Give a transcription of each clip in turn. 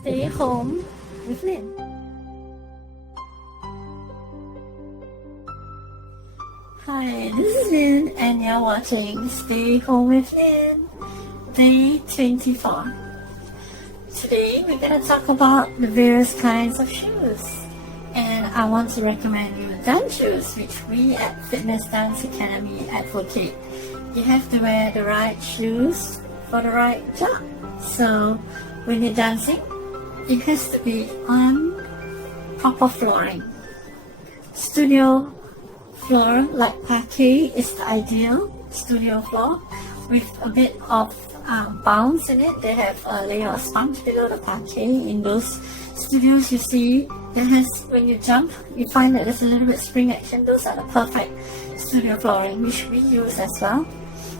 Stay home with Lynn. Hi, this is Lynn and you're watching Stay Home with Lynn, day 24. Today we're going to talk about the various kinds of shoes. And I want to recommend you dance shoes, which we at Fitness Dance Academy advocate. You have to wear the right shoes for the right job. So when you're dancing, it has to be on proper flooring. Studio floor like parquet is the ideal studio floor with a bit of bounce in it. They have a layer of sponge below the parquet. In those studios you see that has, when you jump, you find that there's a little bit spring action. Those are the perfect studio flooring, which we use as well.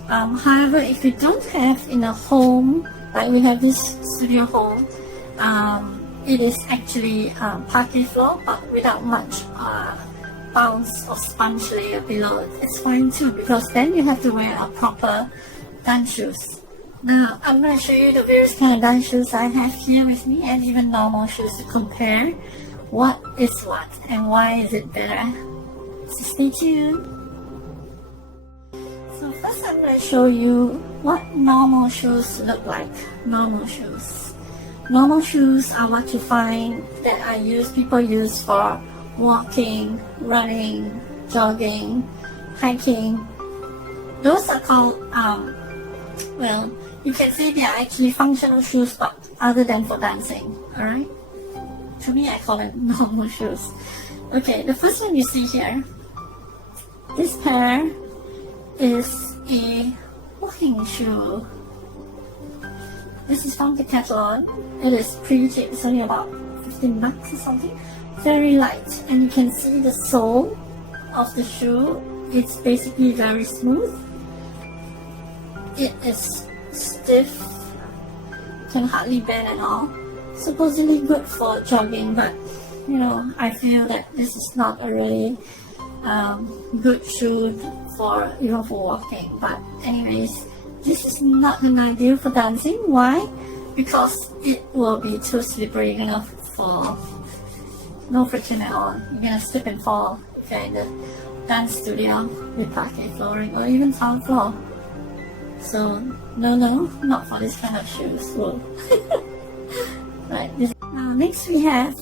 However, if you don't have in a home, like we have this studio home, it is actually parquet floor, but without much bounce or sponge layer below it. It's fine too, because then you have to wear a proper dance shoes. Now I'm going to show you the various kind of dance shoes I have here with me, and even normal shoes, to compare what is what and why is it better. So stay tuned. So first I'm going to show you what normal shoes look like. Normal shoes. Normal shoes are what you find that people use for walking, running, jogging, hiking. Those are called, well, you can say they are actually functional shoes, but other than for dancing, alright? To me, I call them normal shoes. Okay, the first one you see here, this pair is a walking shoe. This is from Decathlon. It is pretty cheap. It's only about 15 bucks or something. Very light, and you can see the sole of the shoe. It's basically very smooth. It is stiff, can hardly bend at all. Supposedly good for jogging, but you know, I feel that this is not a really good shoe for walking. But anyways, this is not an ideal for dancing. Why? Because it will be too slippery. You're gonna fall. No friction at all. You're gonna slip and fall if you're in the dance studio with parquet flooring or even tile floor. So no, not for this kind of shoes. Whoa. Right. Now next we have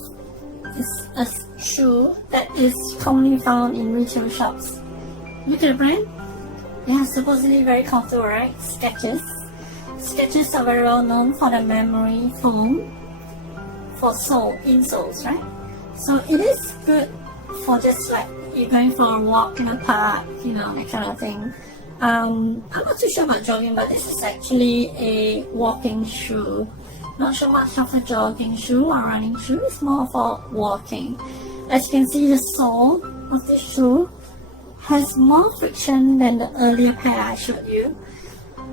is a shoe that is commonly found in retail shops. Look at the brand. They are supposedly very comfortable, right? Skechers. Skechers are very well known for the memory foam for insoles, right? So it is good for just like you're going for a walk in a park, you know, that kind of thing. I'm not too sure about jogging, but this is actually a walking shoe. Not so much of a jogging shoe or running shoe, it's more for walking. As you can see, the sole of this shoe has more friction than the earlier pair I showed you.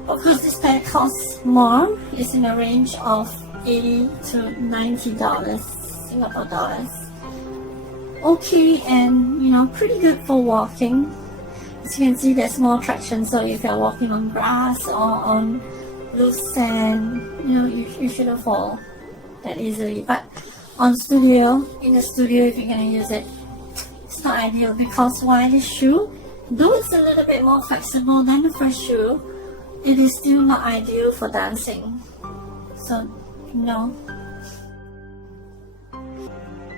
Of course, this pair costs more. It's in a range of $80 to $90 Singapore dollars. Okay, and you know, pretty good for walking. As you can see, there's more traction, so if you're walking on grass or on loose sand, you know, you shouldn't fall that easily. But in the studio, if you're gonna use it, it's not ideal. Because why? This shoe, though it's a little bit more flexible than the first shoe, it is still not ideal for dancing. So no.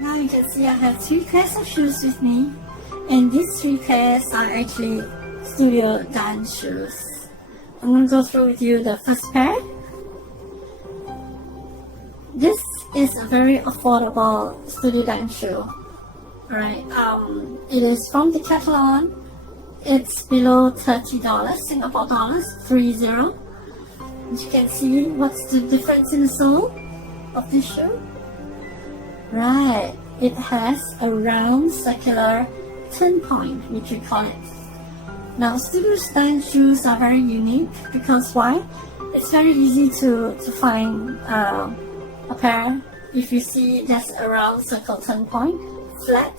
Now you can see I have 3 pairs of shoes with me, and these 3 pairs are actually studio dance shoes. I'm going to go through with you the first pair. This is a very affordable studio dance shoe. Alright, it is from Decathlon. It's below $30 Singapore dollars, 30. As you can see, what's the difference in the sole of this shoe? Right, it has a round circular turn point, which we call it. Now, studio dance shoes are very unique because why? It's very easy to find a pair. If you see there's a round circle turn point, flat,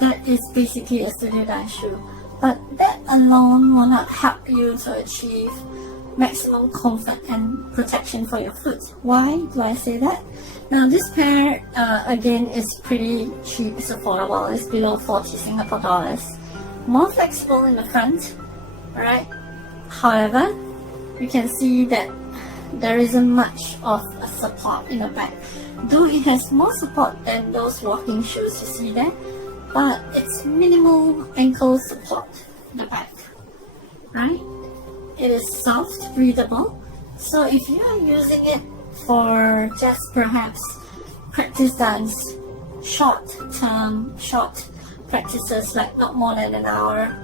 that is basically a studio dance shoe. But that alone will not help you to achieve maximum comfort and protection for your foot. Why do I say that? Now this pair again is pretty cheap, it's affordable, it's below 40 Singapore dollars. More flexible in the front, right? However, you can see that there isn't much of a support in the back. Though it has more support than those walking shoes you see there, but it's minimal ankle support in the back, right? It is soft, breathable. So if you are using it for just perhaps practice dance, short practices like not more than an hour,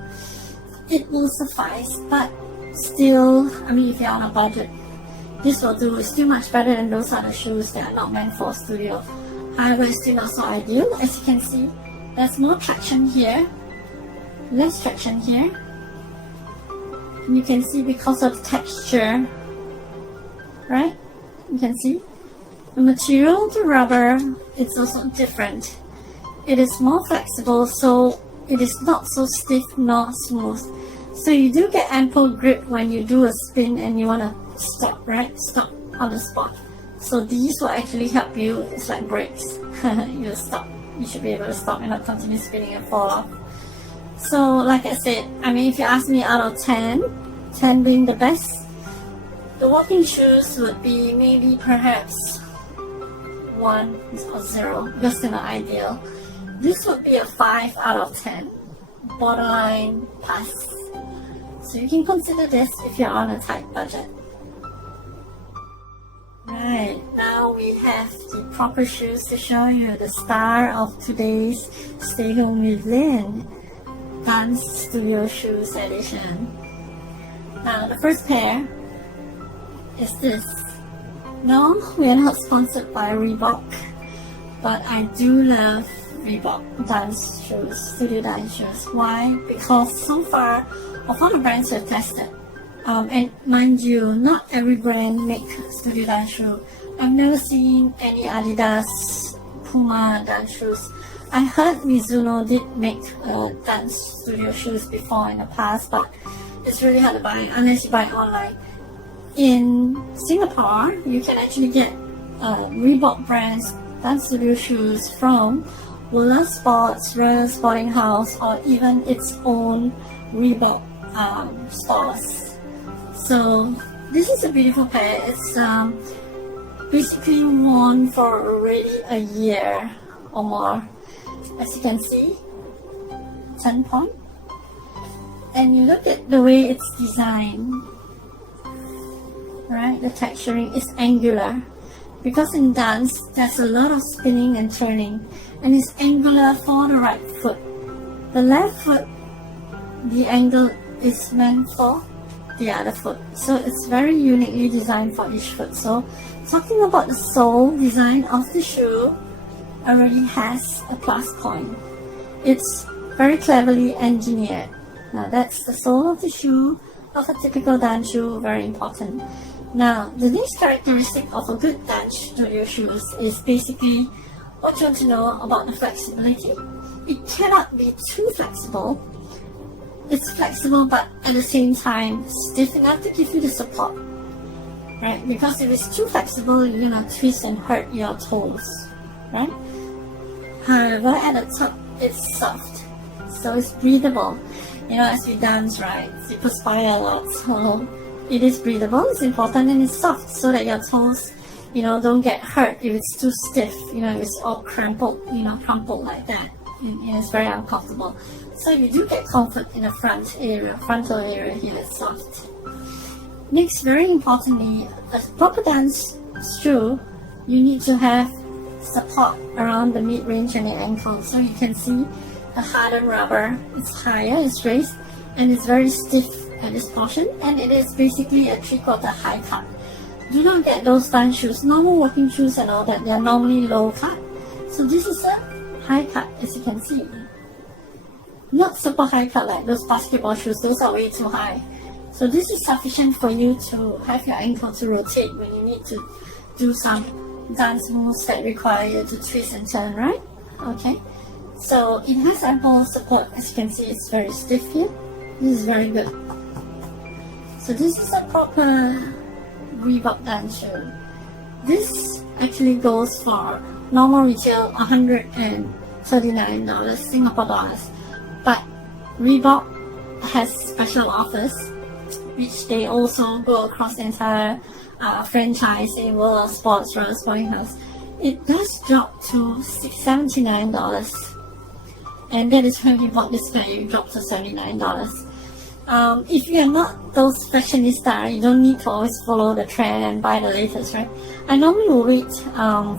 it will suffice. But still, I mean, if you're on a budget, this will do. It's still much better than those other shoes that are not meant for studio. However, it's still not so ideal. As you can see, there's more traction here, less traction here. And you can see because of the texture, right? You can see the material, the rubber, it's also different. It is more flexible, so it is not so stiff nor smooth. So you do get ample grip when you do a spin and you want to stop, right? Stop on the spot. So these will actually help you. It's like brakes. You stop. You should be able to stop and not continue spinning and fall off. So like I said, I mean, if you ask me out of 10, 10 being the best, the walking shoes would be maybe perhaps 1 or 0, because they're not ideal. This would be a 5 out of 10, borderline pass. So you can consider this if you're on a tight budget. Right, now we have the proper shoes to show you, the star of today's Stay Home with Lynn Dance Studio Shoes edition. Now the first pair is this. No, we are not sponsored by Reebok, but I do love Reebok dance shoes, studio dance shoes. Why? Because so far, of all the brands we've tested, and mind you, not every brand make studio dance shoe. I've never seen any Adidas, Puma dance shoes. I heard Mizuno did make dance studio shoes before in the past, but it's really hard to buy unless you buy online. In Singapore, you can actually get Reebok brands dance studio shoes from Wooler Sports, Royal Sporting House, or even its own Reebok stores. So this is a beautiful pair. It's basically worn for already a year or more. As you can see, 10 point. And you look at the way it's designed, right? The texturing is angular, because in dance there's a lot of spinning and turning, and it's angular for the right foot. The left foot, the angle is meant for the other foot, so it's very uniquely designed for each foot. So talking about the sole design of the shoe already has a plus point. It's very cleverly engineered. Now that's the sole of the shoe of a typical dance shoe, very important. Now the next characteristic of a good dance studio shoes is basically what you want to know about the flexibility. It cannot be too flexible. It's flexible, but at the same time stiff enough to give you the support, right? Because if it's too flexible, you're gonna twist and hurt your toes, right? However, at the top, it's soft, so it's breathable. You know, as we dance, right, we perspire a lot, so it is breathable, it's important, and it's soft, so that your toes, you know, don't get hurt if it's too stiff, you know, if it's all crumpled like that, and it's very uncomfortable. So you do get comfort in the frontal area here, it's soft. Next, very importantly, a proper dance shoe, you need to have support around the mid-range and the ankle. So you can see the hardened rubber, it's higher, it's raised, and it's very stiff at this portion, and it is basically a 3/4 high cut. Do not get those dance shoes, normal walking shoes and all that, they are normally low cut. So this is a high cut, as you can see. Not super high cut like those basketball shoes, those are way too high. So this is sufficient for you to have your ankle to rotate when you need to do some dance moves that require you to twist and turn, right? Okay. So it has ample support. As you can see, it's very stiff here. This is very good. So this is a proper Reebok dance shoe. This actually goes for normal retail $139 Singapore dollars, but Reebok has special offers, which they also go across the entire franchise in World of Sports, Royal Sporting House. It does drop to $679, and that is when we bought this pair. You dropped to $79. If you are not those fashionista, you don't need to always follow the trend and buy the latest, right? I normally will wait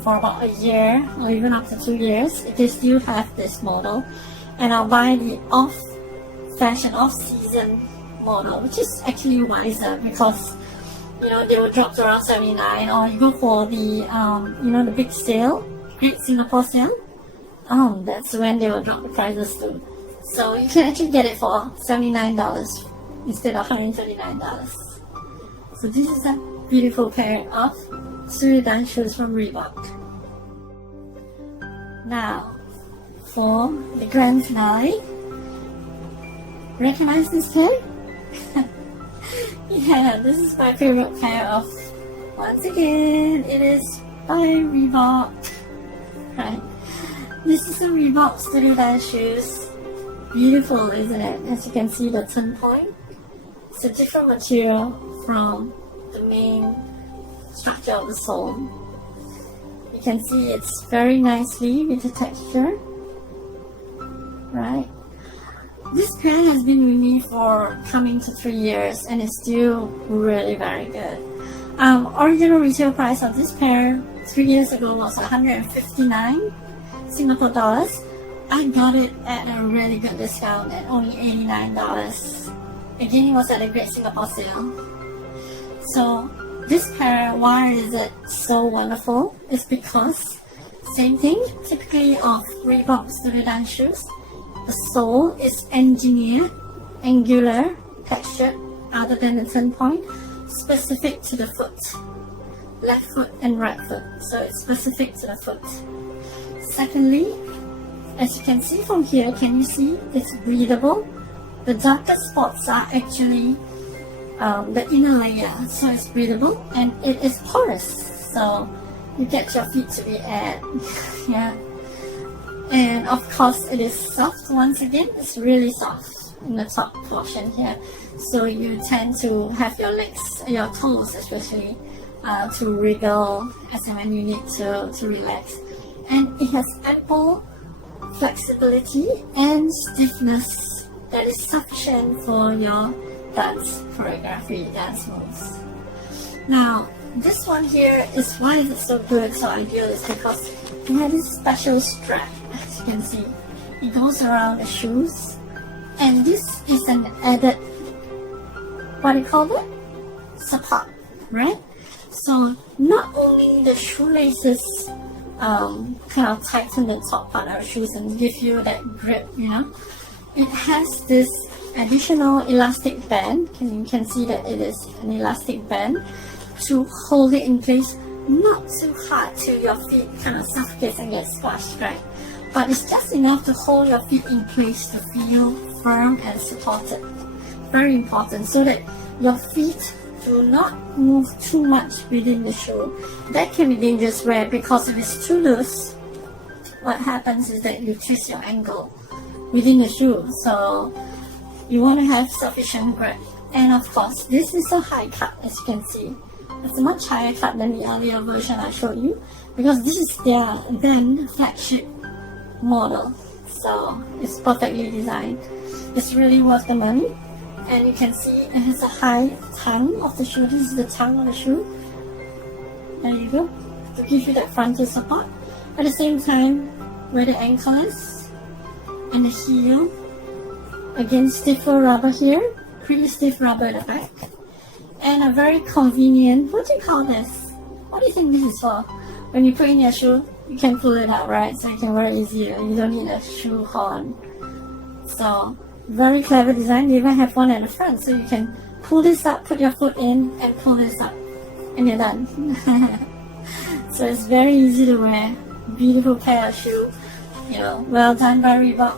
for about a year or even up to 2 years if they still have this model, and I'll buy the off-season model, which is actually wiser because they will drop to around 79, or you go for the the big sale, Great Singapore Sale. That's when they will drop the prices too. So you can actually get it for $79 instead of $139. So this is a beautiful pair of studio dance shoes from Reebok. Now, for the grand finale, recognize this pair? Yeah, this is my favorite pair of, once again, it is by Reebok. Right? This is a Reebok studio dance shoes. Beautiful, isn't it? As you can see, the turn point. It's a different material from the main structure of the sole. You can see it's very nicely with the texture. Right? This pair has been with me for coming to 3 years and it's still really very good. Original retail price of this pair 3 years ago was 159 Singapore dollars. I got it at a really good discount at only $89. Again, it was at a Great Singapore Sale. So this pair, why is it so wonderful? It's because, same thing, typically of Reebok studio dance shoes, the sole is engineered, angular, textured, other than the turn point, specific to the foot, left foot and right foot. So it's specific to the foot. Secondly, as you can see from here, can you see it's breathable? The darker spots are actually the inner layer, so it's breathable and it is porous, so you get your feet to be at. Yeah. And of course it is soft. Once again, it's really soft in the top portion here, so you tend to have your legs, your toes especially, to wriggle as and when you need to relax. And it has ample flexibility and stiffness that is sufficient for your dance choreography, dance moves. Now, this one here is why is it so good, so ideal, is because it has this special strap, as you can see. It goes around the shoes, and this is an added, what do you call it? Support, right? So not only the shoelaces kind of tighten the top part of the shoes and give you that grip, it has this additional elastic band. You can see that it is an elastic band to hold it in place, not too hard till your feet kind of suffocate and get squashed, right? But it's just enough to hold your feet in place to feel firm and supported. Very important, so that your feet do not move too much within the shoe. That can be dangerous, where because if it's too loose, what happens is that you twist your ankle within the shoe. So you want to have sufficient grip. And of course, this is a high cut, as you can see. It's a much higher cut than the earlier version I showed you, because this is their then flagship model. So it's perfectly designed. It's really worth the money. And you can see it has a high tongue of the shoe. This is the tongue of the shoe. There you go. To give you that frontal support. At the same time, where the ankle is and the heel. Again, stiffer rubber here. Pretty stiff rubber at the back. And a very convenient, what do you call this? What do you think this is for? When you put in your shoe, you can pull it out, right? So you can wear it easier. You don't need a shoe horn. So, very clever design. They even have one at the front, so you can pull this up, put your foot in, and pull this up, and you're done. So it's very easy to wear. Beautiful pair of shoe, well done by Reebok.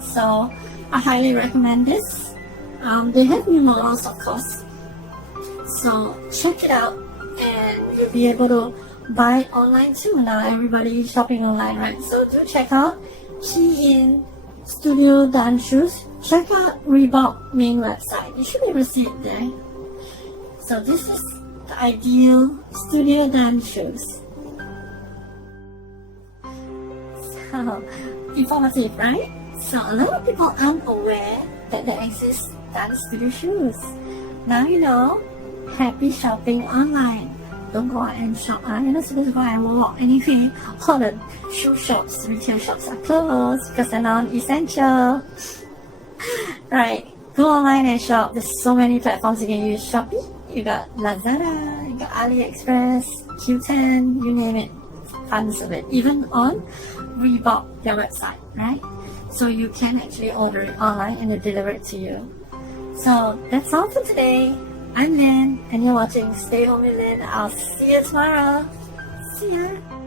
So I highly recommend this. They have new models, of course. So check it out, and you'll be able to buy online too. Now everybody is shopping online, right? So do check out Shein, Studio Dan Shoes. Check out Reebok main website. You should be able to see it there. So this is the ideal Studio Dan shoes. So informative, right? So a lot of people aren't aware that there exist Dan Studio shoes. Now you know. Happy shopping online. Don't go out and shop. You're not supposed to go out and walk anyway. All the shoe shops, retail shops are closed because they're non-essential. Right. Go online and shop. There's so many platforms you can use. Shopee, you got Lazada, you got AliExpress, Qoo10, you name it. Tons of it. Even on Reebok, their website, right? So you can actually order it online and they deliver it to you. So that's all for today. I'm Lynn, and you're watching Stay Home with Lynn. I'll see you tomorrow. See ya.